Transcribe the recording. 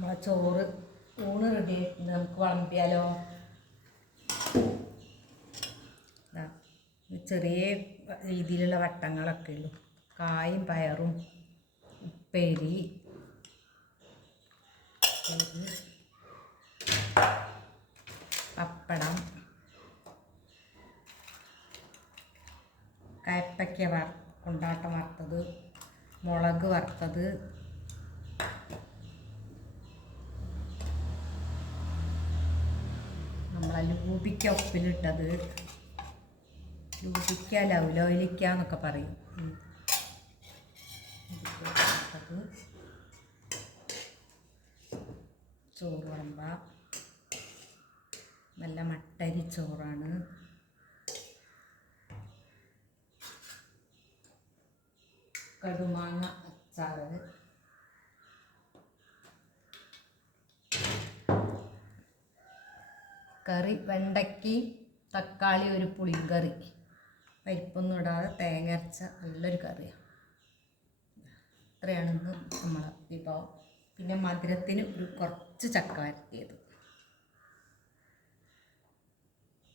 നമ്മളെ ചോറ് ഊണ് റെഡി ആയിട്ടുണ്ട്. നമുക്ക് വിളമ്പിയാലോ? ചെറിയ രീതിയിലുള്ള വട്ടങ്ങളൊക്കെ ഉള്ളൂ. കായും പയറും ഉപ്പേരി, പപ്പടം, കയ്പ്പയ്ക്ക കൊണ്ടാട്ടം വറുത്തത്, മുളക് വറുത്തത്, നമ്മളെ ലൂപിക്ക ഉപ്പിലിട്ടത്, ലൂപിക്ക ലൗലോലിക്ക എന്നൊക്കെ പറയും. ചോറ് വിളമ്പ നല്ല മട്ടരി ചോറാണ്. കടുമാങ്ങ അച്ചാറ്, കറി വെണ്ടയ്ക്ക് തക്കാളി ഒരു പുളിങ്കറി, പരിപ്പൊന്നും ഇടാതെ തേങ്ങ അരച്ച നല്ലൊരു കറിയാണ്. ഇത്രയാണ് ഇന്ന് നമ്മളെ വിഭവം. പിന്നെ മധുരത്തിന് കുറച്ച് ചക്ക വരട്ടിയത്.